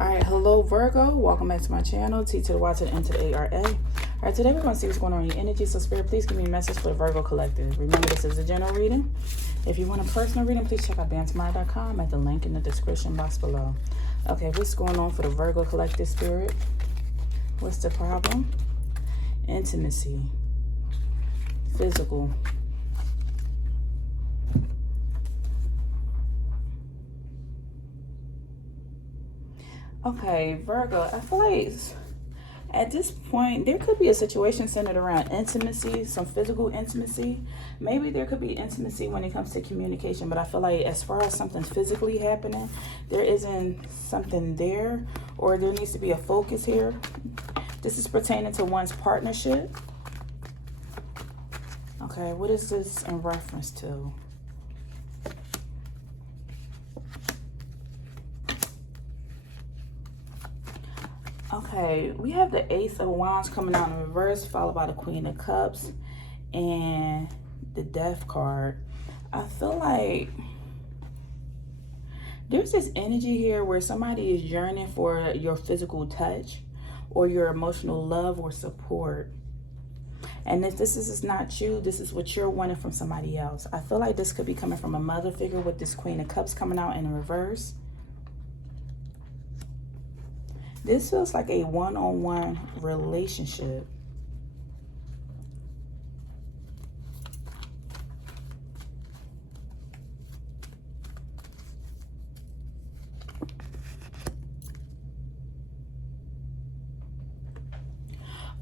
Alright, hello Virgo. Welcome back to my channel. T to the Y to the N to the A-R-A. Alright, today we're going to see what's going on in your energy. So Spirit, please give me a message for the Virgo Collective. Remember, this is a general reading. If you want a personal reading, please check out BeingTymara.com at the link in the description box below. Okay, what's going on for the Virgo Collective, Spirit? What's the problem? Intimacy. Physical. Okay, Virgo, I feel like at this point, there could be a situation centered around intimacy, some physical intimacy. Maybe there could be intimacy when it comes to communication, but I feel like as far as something physically happening, there isn't something there, or there needs to be a focus here. This is pertaining to one's partnership. Okay, what is this in reference to? Okay, we have the Ace of Wands coming out in reverse, followed by the Queen of Cups and the Death card. I feel like there's this energy here where somebody is yearning for your physical touch or your emotional love or support. And if this is not you, this is what you're wanting from somebody else. I feel like this could be coming from a mother figure with this Queen of Cups coming out in reverse. This feels like a one-on-one relationship.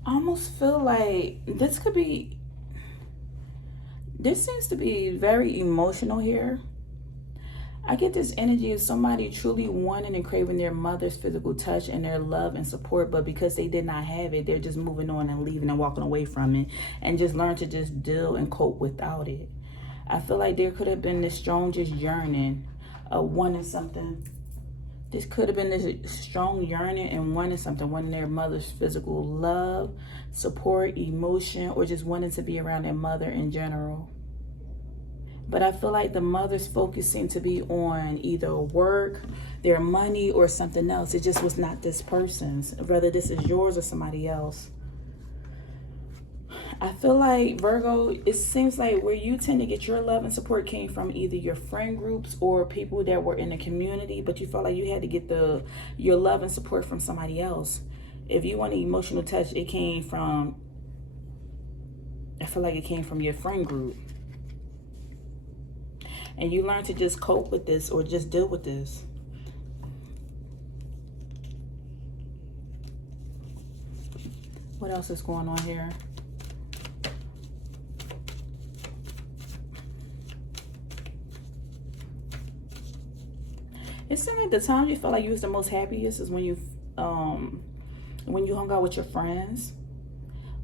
I almost feel like this seems to be very emotional here. I get this energy of somebody truly wanting and craving their mother's physical touch and their love and support, but because they did not have it, they're just moving on and leaving and walking away from it and just learn to just deal and cope without it. I feel like there could have been this strong just yearning of wanting something. This could have been this strong yearning and wanting something, wanting their mother's physical love, support, emotion, or just wanting to be around their mother in general. But I feel like the mother's focus seemed to be on either work, their money, or something else. It just was not this person's, whether this is yours or somebody else. I feel like, Virgo, it seems like where you tend to get your love and support came from either your friend groups or people that were in the community, but you felt like you had to get your love and support from somebody else. If you want an emotional touch, I feel like it came from your friend group. And you learn to just cope with this or just deal with this. What else is going on here? It seemed like the time you felt like you was the most happiest is when you hung out with your friends,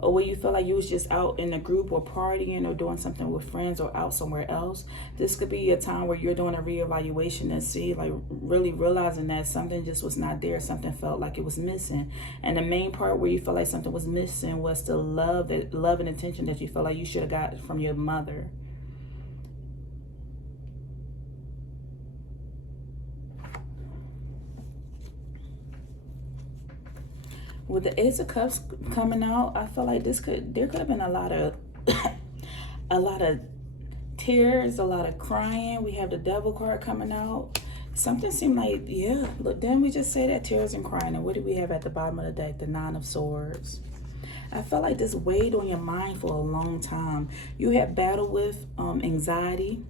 or when you felt like you was just out in a group or partying or doing something with friends or out somewhere else. This could be a time where you're doing a reevaluation and see, like, really realizing that something just was not there. Something felt like it was missing. And the main part where you felt like something was missing was the love and attention that you felt like you should have got from your mother. With the Ace of Cups coming out, I feel like there could have been a lot of tears, a lot of crying. We have the Devil card coming out. Something seemed like, yeah, look, didn't we just say that? Tears and crying. And what do we have at the bottom of the deck? The Nine of Swords. I felt like this weighed on your mind for a long time. You had battled with anxiety.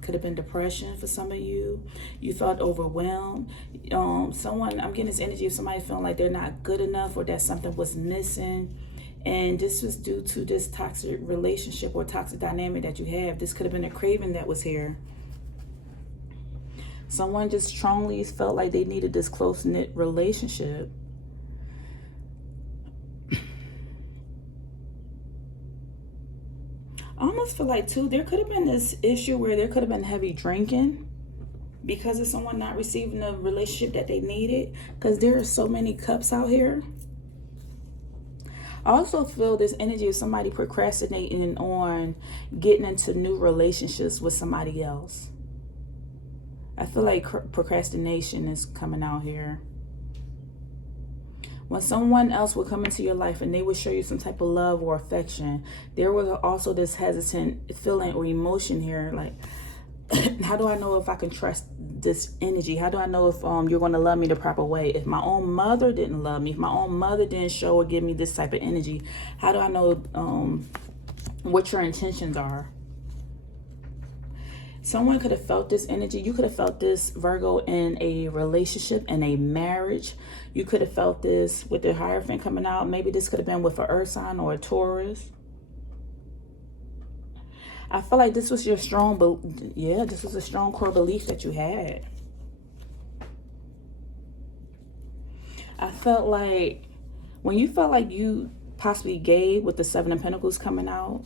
Could have been depression for some of you. You felt overwhelmed. I'm getting this energy of somebody feeling like they're not good enough or that something was missing. And this was due to this toxic relationship or toxic dynamic that you have. This could have been a craving that was here. Someone just strongly felt like they needed this close-knit relationship. I almost feel like, too, there could have been this issue where there could have been heavy drinking because of someone not receiving the relationship that they needed, because there are so many cups out here. I also feel this energy of somebody procrastinating on getting into new relationships with somebody else. I feel like procrastination is coming out here. When someone else would come into your life and they would show you some type of love or affection, there was also this hesitant feeling or emotion here. Like, how do I know if I can trust this energy? How do I know if you're going to love me the proper way? If my own mother didn't love me, if my own mother didn't show or give me this type of energy, how do I know what your intentions are? Someone could have felt this energy. You could have felt this, Virgo, in a relationship, in a marriage. You could have felt this with the Hierophant coming out. Maybe this could have been with an Earth sign or a Taurus. I feel like this was your this was a strong core belief that you had. I felt like when you felt like you possibly gave with the Seven of Pentacles coming out,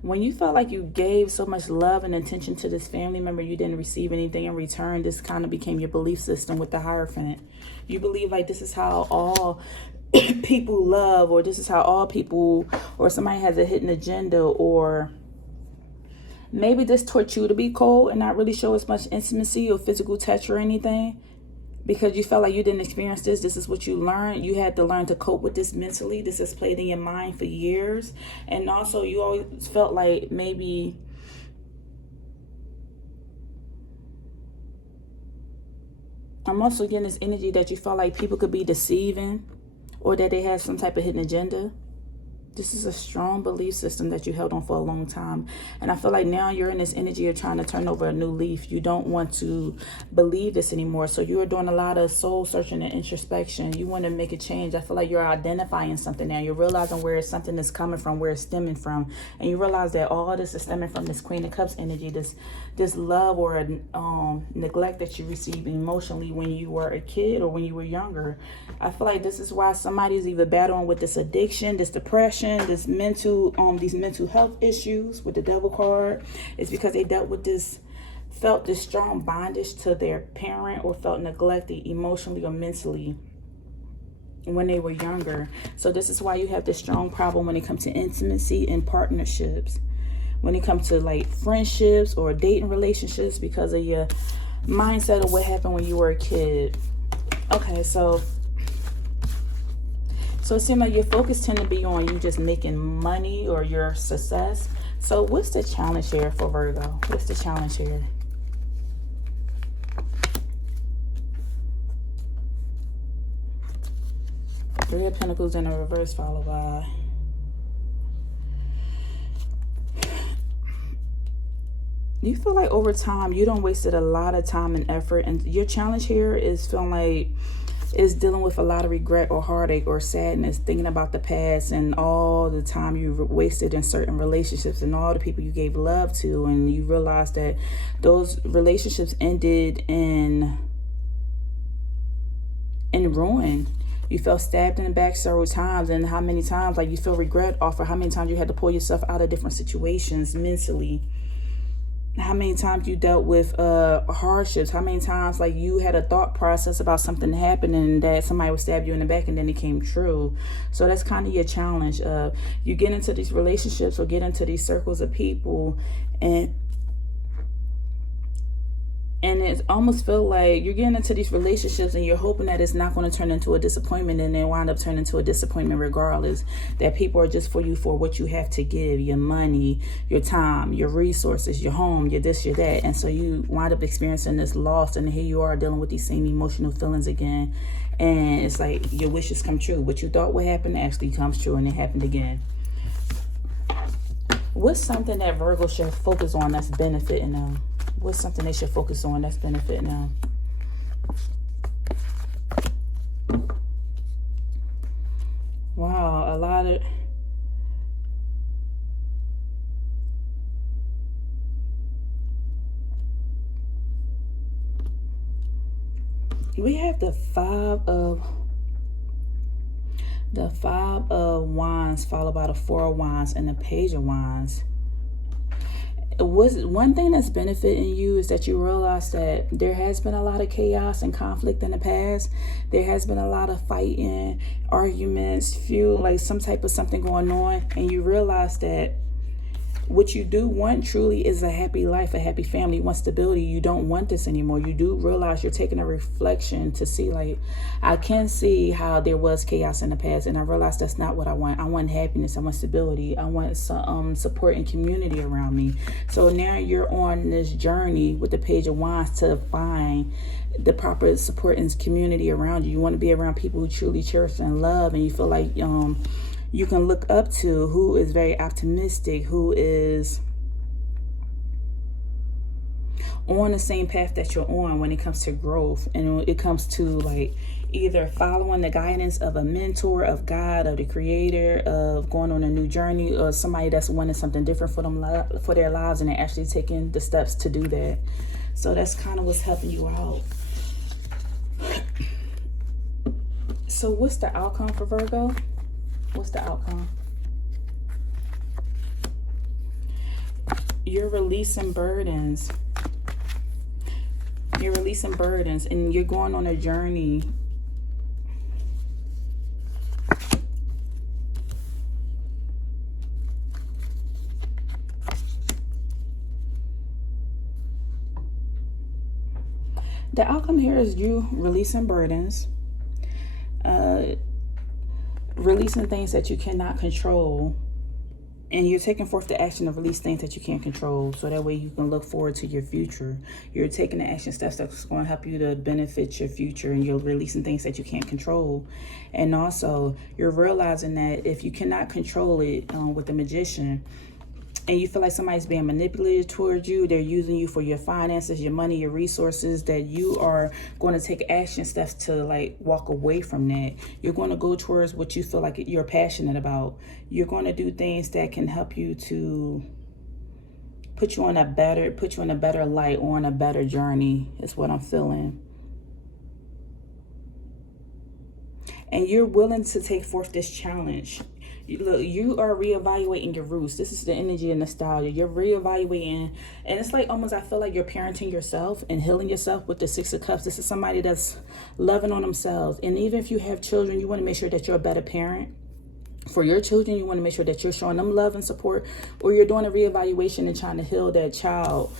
when you felt like you gave so much love and attention to this family member, you didn't receive anything in return, this kind of became your belief system with the Hierophant. You believe like this is how all people love, or this is how all people, or somebody has a hidden agenda, or maybe this taught you to be cold and not really show as much intimacy or physical touch or anything. Because you felt like you didn't experience this. This is what you learned. You had to learn to cope with this mentally. This has played in your mind for years. And also you always felt like maybe I'm also getting this energy that you felt like people could be deceiving, or that they had some type of hidden agenda. This is a strong belief system that you held on for a long time. And I feel like now you're in this energy of trying to turn over a new leaf. You don't want to believe this anymore. So you're doing a lot of soul searching and introspection. You want to make a change. I feel like you're identifying something now. You're realizing where something is coming from, where it's stemming from. And you realize that all this is stemming from this Queen of Cups energy, this love or neglect that you received emotionally when you were a kid or when you were younger. I feel like this is why somebody's either battling with this addiction, this depression, this these mental health issues with the Devil card. It's because they felt this strong bondage to their parent, or felt neglected emotionally or mentally when they were younger. So this is why you have this strong problem when it comes to intimacy and partnerships, when it comes to like friendships or dating relationships, because of your mindset of what happened when you were a kid. Okay, so it seems like your focus tend to be on you just making money or your success. So what's the challenge here for Virgo? What's the challenge here? Three of Pentacles in a reverse, followed by you feel like over time you don't wasted a lot of time and effort, and your challenge here is feeling like is dealing with a lot of regret or heartache or sadness, thinking about the past and all the time you wasted in certain relationships and all the people you gave love to, and you realize that those relationships ended in ruin. You felt stabbed in the back several times, and how many times, like, you feel regret off of how many times you had to pull yourself out of different situations mentally. How many times you dealt with hardships, how many times like you had a thought process about something happening and that somebody would stab you in the back and then it came true. So that's kind of your challenge. You get into these relationships or get into these circles of people, and it almost feel like you're getting into these relationships and you're hoping that it's not going to turn into a disappointment, and then wind up turning into a disappointment regardless. That people are just for you for what you have to give, your money, your time, your resources, your home, your this, your that. And so you wind up experiencing this loss, and here you are dealing with these same emotional feelings again. And it's like your wishes come true. What you thought would happen actually comes true, and it happened again. What's something that Virgo should focus on that's benefiting them? What's something they should focus on that's benefiting them? Wow, a lot of... We have the Five of Wands followed by the Four of Wands and the Page of Wands. One thing that's benefiting you is that you realize that there has been a lot of chaos and conflict in the past. There has been a lot of fighting, arguments, like some type of something going on, and you realize that what you do want truly is a happy life, a happy family. You want stability. You don't want this anymore. You do realize you're taking a reflection to see, like, I can see how there was chaos in the past, and I realized that's not what I want. I want happiness. I want stability. I want some support and community around me. So now you're on this journey with the Page of Wands to find the proper support and community around you. You want to be around people who truly cherish and love, and you feel like you can look up to, who is very optimistic, who is on the same path that you're on when it comes to growth, and it comes to like either following the guidance of a mentor, of God, of the creator, of going on a new journey, or somebody that's wanting something different for them, for their lives, and they're actually taking the steps to do that. So that's kind of what's helping you out. So what's the outcome for Virgo? What's the outcome? You're releasing burdens. You're releasing burdens, and you're going on a journey. The outcome here is you releasing burdens, releasing things that you cannot control, and you're taking forth the action to release things that you can't control, so that way you can look forward to your future. You're taking the action steps that's going to help you to benefit your future, and you're releasing things that you can't control. And also, you're realizing that if you cannot control it with the Magician, and you feel like somebody's being manipulated towards you, they're using you for your finances, your money, your resources, that you are going to take action steps to like walk away from that. You're going to go towards what you feel like you're passionate about. You're going to do things that can help you to put you in a better light, or on a better journey, is what I'm feeling. And you're willing to take forth this challenge. Look, you are reevaluating your roots. This is the energy of nostalgia. You're reevaluating, and it's like almost, I feel like you're parenting yourself and healing yourself with the Six of Cups. This is somebody that's loving on themselves. And even if you have children, you want to make sure that you're a better parent. For your children, you want to make sure that you're showing them love and support, or you're doing a reevaluation and trying to heal that child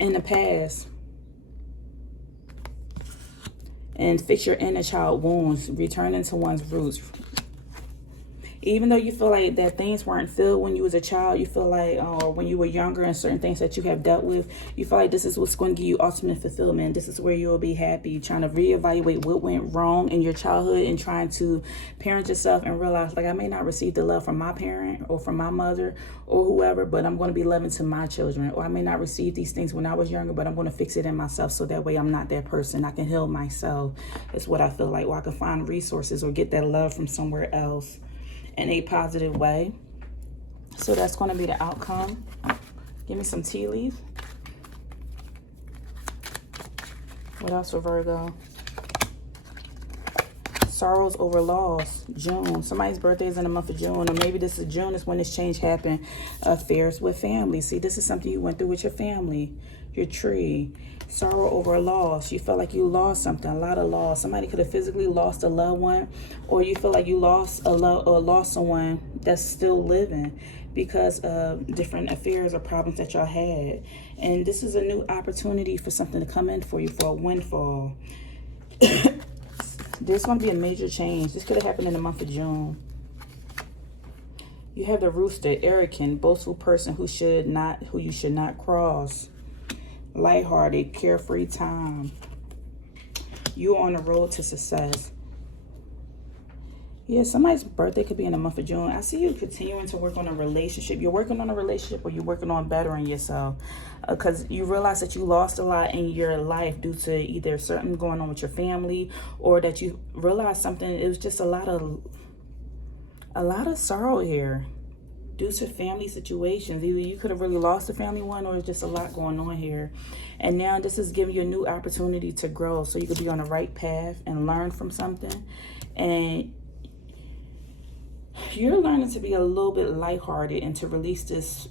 in the past and fix your inner child wounds, returning to one's roots. Even though you feel like that things weren't filled when you was a child, you feel like, or when you were younger, and certain things that you have dealt with, you feel like this is what's going to give you ultimate fulfillment. This is where you will be happy. Trying to reevaluate what went wrong in your childhood, and trying to parent yourself and realize, like, I may not receive the love from my parent or from my mother or whoever, but I'm going to be loving to my children. Or I may not receive these things when I was younger, but I'm going to fix it in myself, so that way I'm not that person. I can heal myself. That's what I feel like. Or I can find resources or get that love from somewhere else in a positive way. So that's going to be the outcome. Give me some tea leaf. What else for Virgo? Sorrows over loss. June. Somebody's birthday is in the month of June, or maybe this is June is when this change happened. Affairs with family. See, this is something you went through with your family, your tree. Sorrow over loss. You felt like you lost something, a lot of loss. Somebody could have physically lost a loved one, or you feel like you lost lost someone that's still living because of different affairs or problems that y'all had. And this is a new opportunity for something to come in for you, for a windfall. There's going to be a major change. This could have happened in the month of June. You have the Rooster, arrogant, boastful person who you should not cross. Lighthearted, carefree time. You're on the road to success. Yeah, somebody's birthday could be in the month of June. I see you continuing to work on a relationship. You're working on a relationship, or you're working on bettering yourself. Because you realize that you lost a lot in your life due to either something going on with your family, or that you realized something. It was just a lot of sorrow here due to family situations. Either you could have really lost a family one, or just a lot going on here. And now this is giving you a new opportunity to grow, so you could be on the right path and learn from something. And you're learning to be a little bit lighthearted, and to release this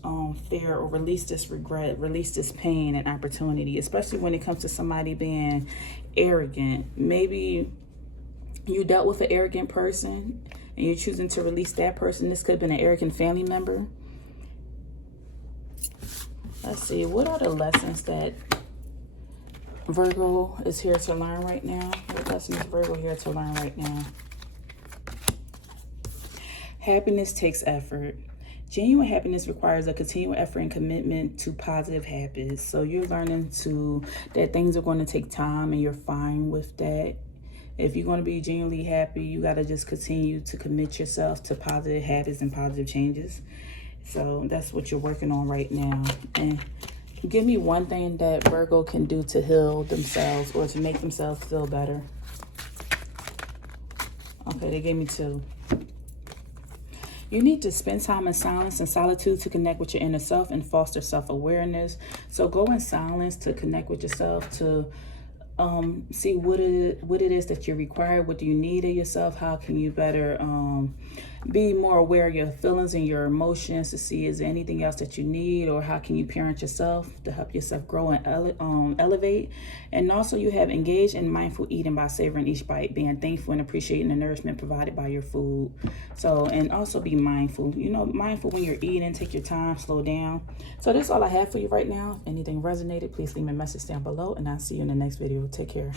fear, or release this regret, release this pain and opportunity, especially when it comes to somebody being arrogant. Maybe you dealt with an arrogant person and you're choosing to release that person. This could have been an arrogant family member. Let's see, what are the lessons that Virgo is here to learn right now? What lesson is Virgo here to learn right now? Happiness takes effort. Genuine happiness requires a continual effort and commitment to positive habits. So you're learning that things are going to take time, and you're fine with that. If you're going to be genuinely happy, you got to just continue to commit yourself to positive habits and positive changes. So that's what you're working on right now. And give me one thing that Virgo can do to heal themselves or to make themselves feel better. Okay, they gave me 2. You need to spend time in silence and solitude to connect with your inner self and foster self-awareness. So go in silence to connect with yourself, to see what it is that you require. What do you need of yourself? How can you better be more aware of your feelings and your emotions, to see is there anything else that you need, or how can you parent yourself to help yourself grow and elevate. And also you have engaged in mindful eating by savoring each bite, being thankful and appreciating the nourishment provided by your food. So, and also be mindful, mindful when you're eating, take your time, slow down. So this is all I have for you right now. If anything resonated, please leave me a message down below, and I'll see you in the next video. Take care.